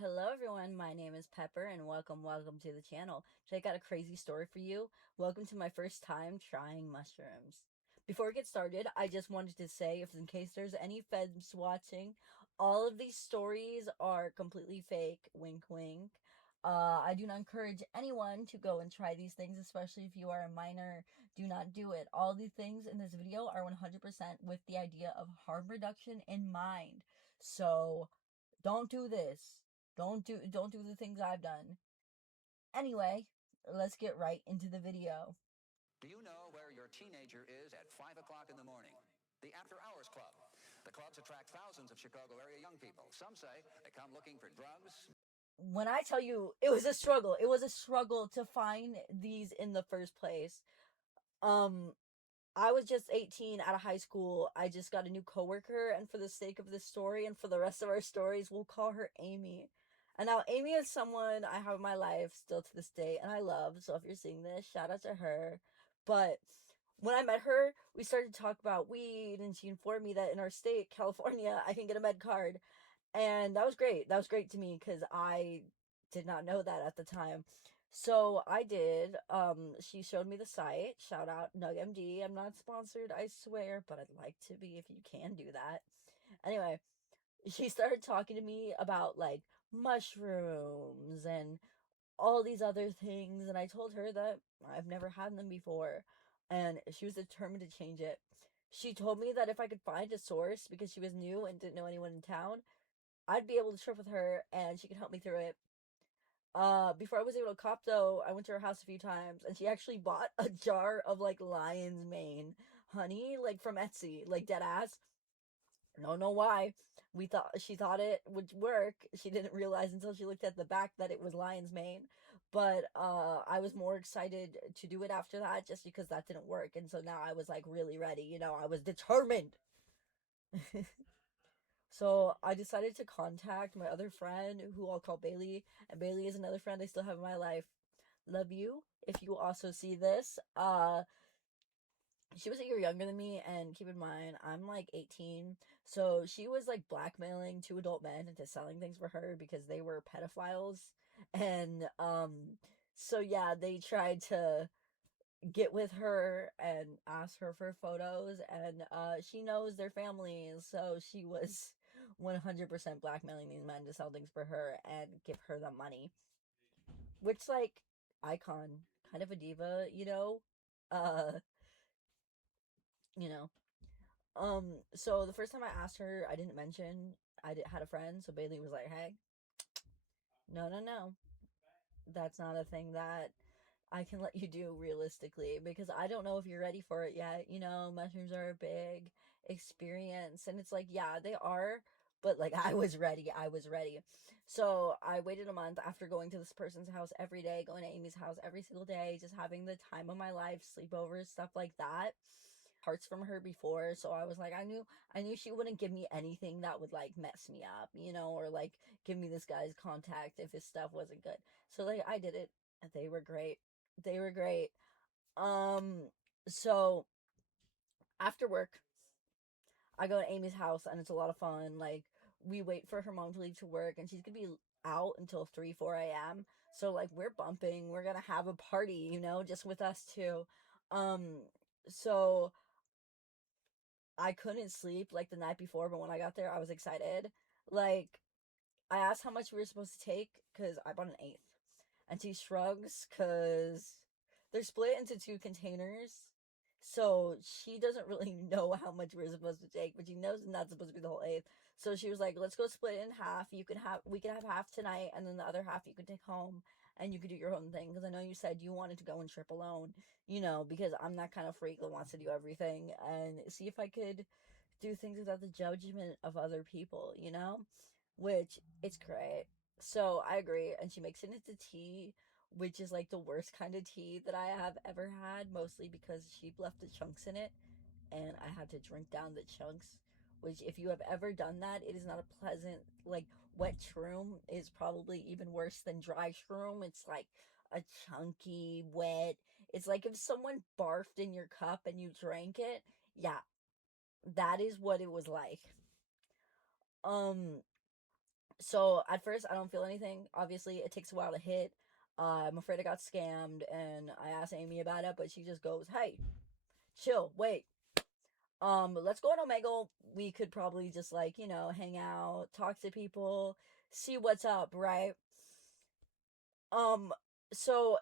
Hello everyone. My name is Pepper and welcome to the channel. Today I got a crazy story for you. Welcome to my first time trying mushrooms. Before we get started, I just wanted to say, if in case there's any feds watching, all of these stories are completely fake. Wink wink. I do not encourage anyone to go and try these things, especially if you are a minor. Do not do it. All the things in this video are 100% with the idea of harm reduction in mind. So, don't do this. Don't do the things I've done. Anyway, let's get right into the video. Do you know where your teenager is at 5 o'clock in the morning? The After Hours Club. The clubs attract thousands of Chicago area young people. Some say they come looking for drugs. When I tell you, it was a struggle. It was a struggle to find these in the first place. Um, I was just 18 out of high school. I just got a new coworker, and for the sake of this story and for the rest of our stories, we'll call her Amy. And now Amy is someone I have in my life still to this day and I love. So if you're seeing this, shout out to her. But when I met her, we started to talk about weed, and she informed me that in our state, California, I can get a med card. And that was great. That was great to me because I did not know that at the time. So I did. She showed me the site. Shout out NugMD. I'm not sponsored, I swear, but I'd like to be if you can do that. Anyway, she started talking to me about like mushrooms and all these other things, and I told her that I've never had them before, and she was determined to change it. She told me that if I could find a source, because she was new and didn't know anyone in town, I'd be able to trip with her and she could help me through it. Before I was able to cop though, I went to her house a few times and she actually bought a jar of like lion's mane honey, like from Etsy, like dead ass. Don't know why. She thought it would work. She didn't realize until she looked at the back that it was lion's mane. But I was more excited to do it after that just because that didn't work. And so now I was like really ready, I was determined. So I decided to contact my other friend, who I'll call Bailey, and Bailey is another friend I still have in my life. Love you. If you also see this, she was a year younger than me, and keep in mind I'm like 18, so she was like blackmailing two adult men into selling things for her because they were pedophiles, and so yeah, they tried to get with her and ask her for photos, and she knows their families, so she was 100% blackmailing these men to sell things for her and give her the money, which, like, icon, kind of a diva, uh you know so the first time I asked her, I didn't mention had a friend, so Bailey was like, hey, no, no, no, that's not a thing that I can let you do realistically, because I don't know if you're ready for it yet. Mushrooms are a big experience, and it's like, yeah, they are, but like I was ready. I was ready. So I waited a month after going to this person's house every day, going to Amy's house every single day, just having the time of my life, sleepovers, stuff like that. Parts from her before, so I was like, I knew she wouldn't give me anything that would like mess me up, or like give me this guy's contact if his stuff wasn't good. So like I did it, and they were great. They were great. Um, so after work, I go to Amy's house and it's a lot of fun. Like, we wait for her mom to leave to work, and she's gonna be out until 3, 4 a.m. So like we're bumping, we're gonna have a party, just with us two. Um, so I couldn't sleep like the night before, but when I got there, I was excited. Like, I asked how much we were supposed to take because I bought an eighth. And she shrugs because they're split into two containers. So she doesn't really know how much we're supposed to take, but she knows it's not supposed to be the whole eighth. So she was like, let's go split it in half. We can have half tonight, and then the other half you can take home and you can do your own thing. Because I know you said you wanted to go and trip alone, because I'm that kind of freak that wants to do everything and see if I could do things without the judgment of other people, which it's great. So I agree. And she makes it into tea, which is like the worst kind of tea that I have ever had, mostly because she left the chunks in it and I had to drink down the chunks. Which, if you have ever done that, it is not a pleasant, like, wet shroom is probably even worse than dry shroom. It's like a chunky, wet. It's like if someone barfed in your cup and you drank it. Yeah, that is what it was like. Um, So at first, I don't feel anything. Obviously, it takes a while to hit. I'm afraid I got scammed, and I asked Amy about it, but she just goes, "Hey, chill, wait. Let's go on Omegle. We could probably just like hang out, talk to people, see what's up, right?" Um, so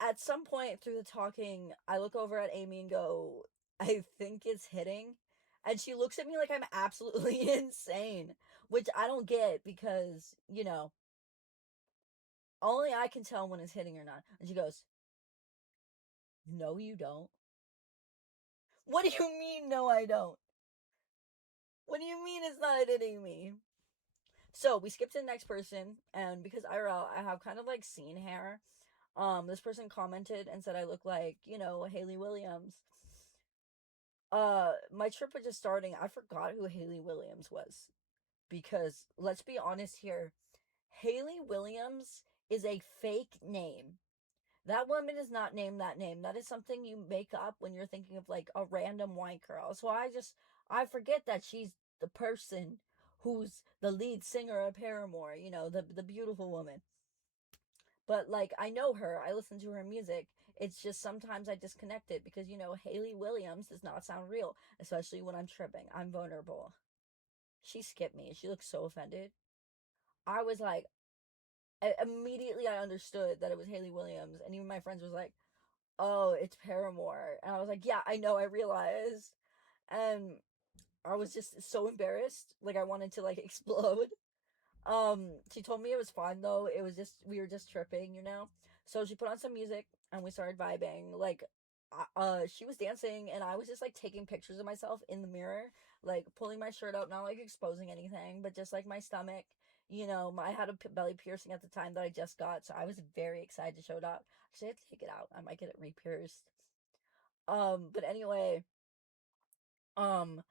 at some point through the talking, I look over at Amy and go, "I think it's hitting." And she looks at me like I'm absolutely insane, which I don't get because, only I can tell when it's hitting or not. And she goes, "No, you don't." What do you mean, no, I don't? What do you mean it's not hitting me? So we skip to the next person, and because IRL, I have kind of like scene hair. This person commented and said I look like, Haley Williams. My trip was just starting. I forgot who Haley Williams was because let's be honest here, Haley Williams is a fake name. That woman is not named that name. That is something you make up when you're thinking of like a random white girl. So I forget that she's the person who's the lead singer of Paramore, the beautiful woman. But like I know her, I listen to her music. It's just sometimes I disconnect it because Haley Williams does not sound real, especially when I'm tripping. I'm vulnerable. She skipped me. She looked so offended. I was like, immediately I understood that it was Haley Williams, and even my friends was like, "Oh, it's Paramore," and I was like, "Yeah, I know, I realized," and I was just so embarrassed, like I wanted to like explode. She told me it was fine though. It was just we were just tripping. So she put on some music and we started vibing. Like, she was dancing and I was just like taking pictures of myself in the mirror, like pulling my shirt up, not like exposing anything, but just like my stomach. I had a belly piercing at the time that I just got, so I was very excited to show it up. Actually, I had to take it out. I might get it re-pierced. But anyway, um,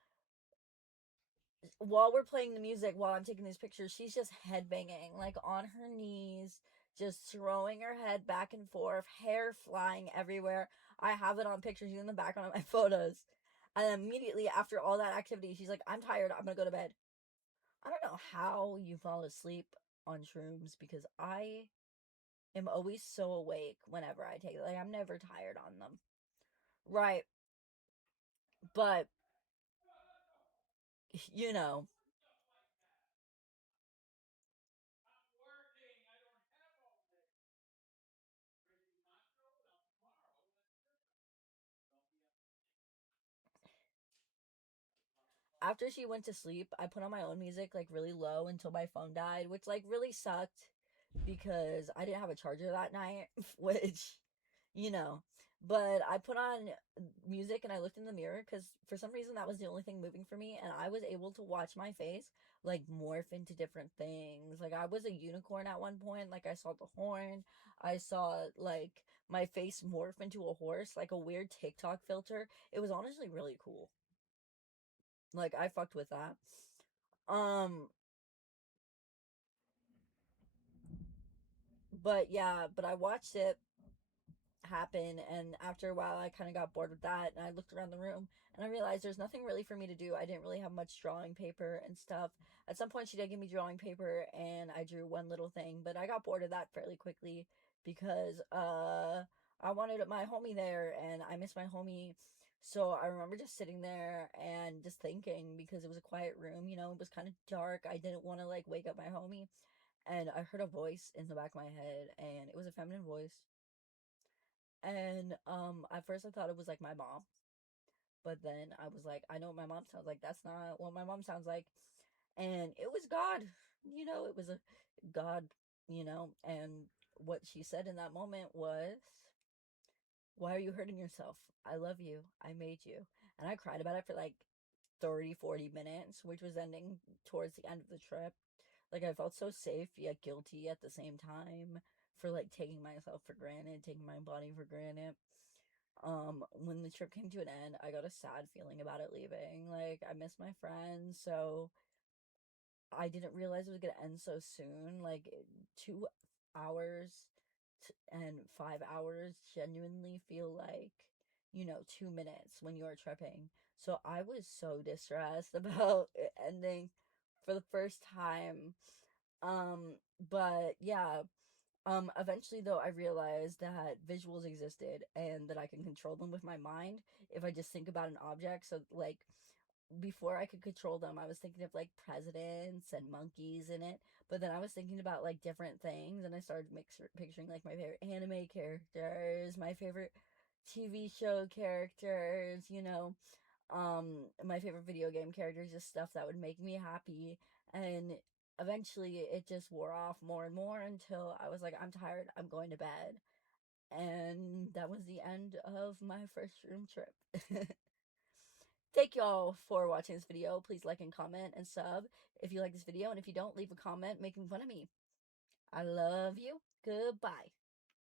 while we're playing the music, while I'm taking these pictures, she's just headbanging, like on her knees, just throwing her head back and forth, hair flying everywhere. I have it on pictures in the background of my photos. And immediately after all that activity, she's like, "I'm tired. I'm gonna go to bed." I don't know how you fall asleep on shrooms because I am always so awake whenever I take it. Like, I'm never tired on them. Right. But, you know, after she went to sleep, I put on my own music like really low until my phone died, which like really sucked because I didn't have a charger that night, which, you know, but I put on music and I looked in the mirror because for some reason that was the only thing moving for me, and I was able to watch my face like morph into different things. Like I was a unicorn at one point, like I saw the horn, I saw like my face morph into a horse, like a weird TikTok filter. It was honestly really cool. Like I fucked with that. Um, but yeah, but I watched it happen, and after a while I kind of got bored with that, and I looked around the room and I realized there's nothing really for me to do. I didn't really have much drawing paper and stuff. At some point she did give me drawing paper and I drew one little thing, but I got bored of that fairly quickly because I wanted my homie there and I miss my homie. So I remember just sitting there and just thinking because it was a quiet room, it was kind of dark. I didn't want to like wake up my homie, and I heard a voice in the back of my head, and it was a feminine voice. And at first I thought it was like my mom, but then I was like, I know what my mom sounds like. That's not what my mom sounds like. And it was God. It was a God, and what she said in that moment was, "Why are you hurting yourself? I love you. I made you." And I cried about it for like 30, 40 minutes, which was ending towards the end of the trip. Like I felt so safe yet guilty at the same time for like taking myself for granted, taking my body for granted. When the trip came to an end, I got a sad feeling about it leaving. Like I miss my friends, so I didn't realize it was gonna end so soon. Like 2 hours and 5 hours genuinely feel like 2 minutes when you are tripping. So I was so distressed about it ending for the first time. But yeah, eventually though I realized that visuals existed and that I can control them with my mind if I just think about an object. So like before I could control them, I was thinking of like presidents and monkeys in it. But then I was thinking about like different things, and I started picturing like my favorite anime characters, my favorite TV show characters, my favorite video game characters, just stuff that would make me happy. And eventually it just wore off more and more until I was like, I'm tired, I'm going to bed. And that was the end of my first room trip. Thank y'all for watching this video. Please like and comment and sub if you like this video. And if you don't, leave a comment making fun of me. I love you. Goodbye.